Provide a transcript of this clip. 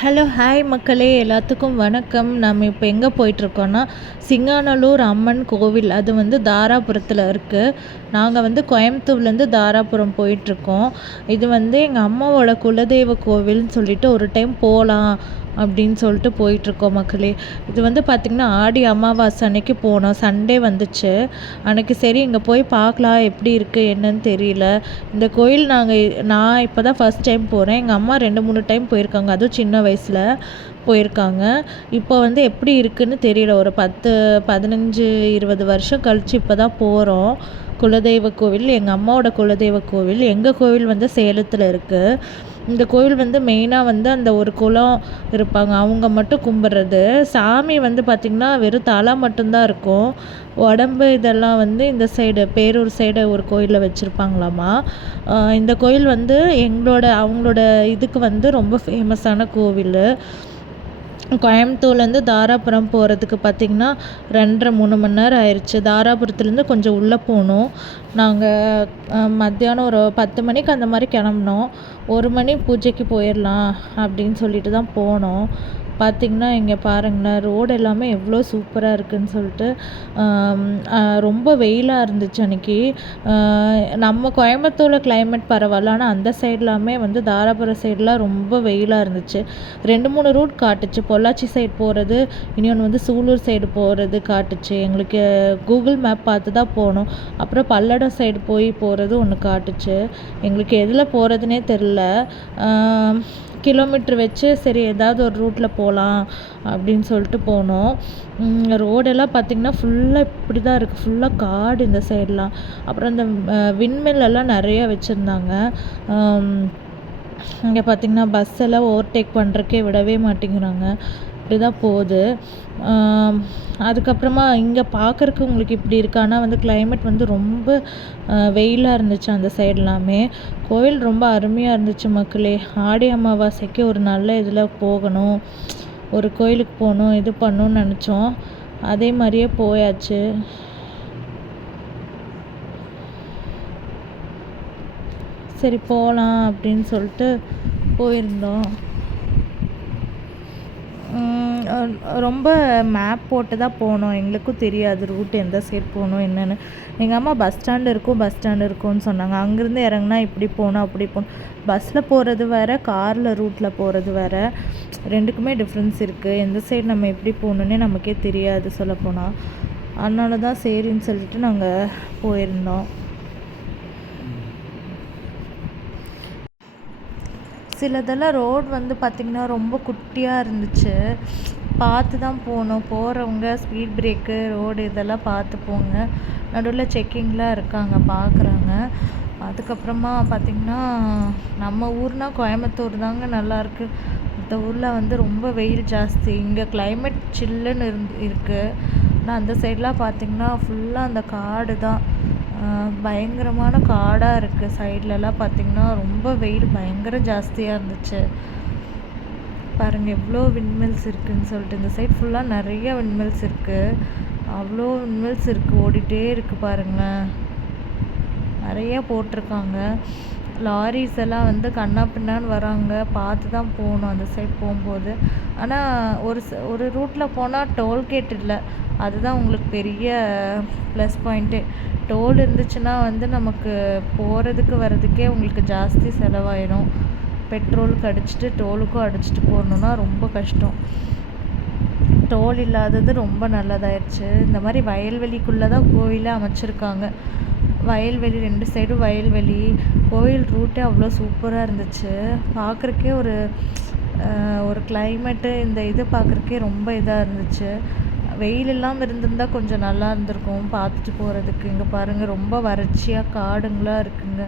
Hello hi மக்களே, எல்லாத்துக்கும் வணக்கம். நம்ம இப்போ எங்கே போயிட்டுருக்கோன்னா சிங்காநல்லூர் அம்மன் கோவில். அது வந்து தாராபுரத்தில் இருக்குது. நாங்கள் வந்து கோயம்புத்தூர்லேருந்து தாராபுரம் போயிட்டுருக்கோம். இது வந்து எங்கள் அம்மாவோட குலதெய்வ கோவில்னு சொல்லிட்டு ஒரு டைம் போகலாம் அப்படின்னு சொல்லிட்டு போயிட்டுருக்கோம் மக்களே. இது வந்து பார்த்திங்கன்னா ஆடி அமாவாசை அன்னைக்கு போனோம். சண்டே வந்துச்சு அன்னைக்கு. சரி இங்கே போய் பார்க்கலாம் எப்படி இருக்குது என்னன்னு தெரியல. இந்த கோயில் நான் இப்போ தான் ஃபஸ்ட் டைம் போகிறேன். எங்கள் அம்மா 2-3 டைம் போயிருக்காங்க, அதுவும் சின்ன வயசில் போயிருக்காங்க. இப்போ வந்து எப்படி இருக்குன்னு தெரியல. ஒரு 10-15-20 வருஷம் கழித்து இப்போ தான் போகிறோம். குலதெய்வ கோவில், எங்கள் அம்மாவோட குலதெய்வ கோவில். எங்கள் கோவில் வந்து சேலத்தில் இருக்குது. இந்த கோவில் வந்து மெயினாக வந்து அந்த ஒரு குலம் இருப்பாங்க, அவங்க மட்டும் கும்பிட்றது. சாமி வந்து பார்த்திங்கன்னா வெறும் தலை மட்டும்தான் இருக்கும். உடம்பு இதெல்லாம் வந்து இந்த சைடு பேரூர் சைடு ஒரு கோயிலில் வச்சுருப்பாங்களாமா. இந்த கோயில் வந்து அவங்களோட இதுக்கு வந்து ரொம்ப ஃபேமஸான கோவில். கோயம்புத்தூர்லேருந்து தாராபுரம் போகிறதுக்கு பார்த்திங்கன்னா 2-3 மணி நேரம் ஆயிடுச்சு. தாராபுரத்துலேருந்து கொஞ்சம் உள்ளே போகணும். நாங்கள் மத்தியானம் ஒரு 10 மணிக்கு அந்த மாதிரி கிளம்புனோம். 1 மணி பூஜைக்கு போயிடலாம் அப்படின்னு சொல்லிட்டு தான் போனோம். பார்த்திங்கன்னா இங்கே பாருங்களேன், ரோடு எல்லாமே எவ்வளோ சூப்பராக இருக்குதுன்னு சொல்லிட்டு. ரொம்ப வெயிலாக இருந்துச்சு அன்றைக்கி. நம்ம கோயம்புத்தூரில் கிளைமேட் பரவாயில்ல, ஆனால் அந்த சைட்லாமே வந்து தாராபுரம் சைடெலாம் ரொம்ப வெயிலாக இருந்துச்சு. 2-3 ரூட் காட்டுச்சு. பொள்ளாச்சி சைடு போகிறது, இன்னொன்று வந்து சூலூர் சைடு போகிறது காட்டுச்சு. எங்களுக்கு கூகுள் மேப் பார்த்து தான் போனோம். அப்புறம் பல்லடம் சைடு போகிறது ஒன்று காட்டுச்சு. எங்களுக்கு எதில் போகிறதுனே தெரில. கிலோமீட்ரு வச்சு சரி ஏதாவது ஒரு ரூட்டில் போகலாம் அப்படின்னு சொல்லிட்டு போனோம். ரோடெல்லாம் பார்த்திங்கன்னா ஃபுல்லாக இப்படி தான் இருக்குது. ஃபுல்லாக காடு இந்த சைடெலாம். அப்புறம் இந்த விண்மில்லெல்லாம் நிறையா வச்சுருந்தாங்க. இங்கே பார்த்திங்கன்னா பஸ் எல்லாம் ஓவர்டேக் பண்ணுறக்கே விடவே மாட்டேங்கிறாங்க. இப்படி தான் போகுது. அதுக்கப்புறமா இங்கே பார்க்குறக்கு உங்களுக்கு இப்படி இருக்குது. ஆனால் வந்து கிளைமேட் வந்து ரொம்ப வெயிலாக இருந்துச்சு அந்த சைடெல்லாமே. கோவில் ரொம்ப அருமையாக இருந்துச்சு மக்களே. ஆடி அமாவாசைக்கு ஒரு நல்ல இதில் போகணும், ஒரு கோயிலுக்கு போகணும், இது பண்ணணும்னு நினச்சோம். அதே மாதிரியே போயாச்சு. சரி போகலாம் அப்படின்னு சொல்லிட்டு போயிருந்தோம். ரொம்ப மேப் போட்டு தான் போனோம். எங்களுக்கும் தெரியாது ரூட் எந்த சைடு போகணும் என்னென்னு. எங்கள் அம்மா பஸ் ஸ்டாண்டு இருக்கும்னு சொன்னாங்க. அங்கேருந்து இறங்குனா இப்படி போகணும் அப்படி போகணும். பஸ்ஸில் போகிறது வேறு, காரில் ரூட்டில் போகிறது வேறு. ரெண்டுக்குமே டிஃப்ரென்ஸ் இருக்குது. எந்த சைடு நம்ம எப்படி போகணுன்னே நமக்கே தெரியாது சொல்லப்போனால். அதனால தான் சரின்னு சொல்லிட்டு நாங்கள் போயிருந்தோம். சிலதெல்லாம் ரோடு வந்து பார்த்திங்கன்னா ரொம்ப குட்டியாக இருந்துச்சு. பார்த்து தான் போகணும். போகிறவங்க ஸ்பீட் பிரேக்கு, ரோடு இதெல்லாம் பார்த்து போங்க. நடுவில் செக்கிங்லாம் இருக்காங்க, பார்க்குறாங்க. அதுக்கப்புறமா பார்த்திங்கன்னா நம்ம ஊர்னால் கோயம்புத்தூர் தாங்க நல்லாயிருக்கு. இந்த ஊரில் வந்து ரொம்ப வெயில் ஜாஸ்தி. இங்கே கிளைமேட் சில்லுன்னு இருக்குது. ஆனால் அந்த சைடெலாம் பார்த்திங்கன்னா ஃபுல்லாக அந்த காடு தான். பயங்கரமான காடாக இருக்குது. சைட்லலாம் பார்த்திங்கன்னா ரொம்ப வெயில் பயங்கர ஜாஸ்தியாக இருந்துச்சு. பாருங்கள் எவ்வளோ விண்மில்ஸ் இருக்குதுன்னு சொல்லிட்டு. இந்த சைட் ஃபுல்லாக நிறைய விண்மில்ஸ் இருக்குது. அவ்வளோ விண்மில்ஸ் இருக்குது, ஓடிட்டே இருக்குது பாருங்களேன். நிறைய போட்டிருக்காங்க. லாரிஸ் எல்லாம் வந்து கண்ணா பின்னான்னு வராங்க. பார்த்து தான் போகணும் அந்த சைட் போகும்போது. ஆனால் ஒரு ரூட்டில் போனால் டோல்கேட் இல்லை. அதுதான் உங்களுக்கு பெரிய ப்ளஸ் பாயிண்ட்டு. டோல் இருந்துச்சுன்னா வந்து நமக்கு போகிறதுக்கு வர்றதுக்கே உங்களுக்கு ஜாஸ்தி செலவாயிடும். பெட்ரோலுக்கு அடிச்சுட்டு டோலுக்கும் அடிச்சுட்டு போகணுன்னா ரொம்ப கஷ்டம். டோல் இல்லாதது ரொம்ப நல்லதாயிடுச்சு. இந்த மாதிரி வயல்வெளிக்குள்ளே தான் கோயிலை அமைச்சிருக்காங்க. வயல்வெளி, 2 சைடும் வயல்வெளி. கோயில் ரூட்டே அவ்வளோ சூப்பராக இருந்துச்சு. பார்க்குறக்கே ஒரு கிளைமேட்டு, இந்த இது பார்க்குறக்கே ரொம்ப இதாக இருந்துச்சு. வெயில் இல்லாமல் இருந்திருந்தால் கொஞ்சம் நல்லா இருந்திருக்கும் பார்த்துட்டு போகிறதுக்கு. இங்கே பாருங்கள் ரொம்ப வறட்சியாக காடுங்களாக இருக்குங்க.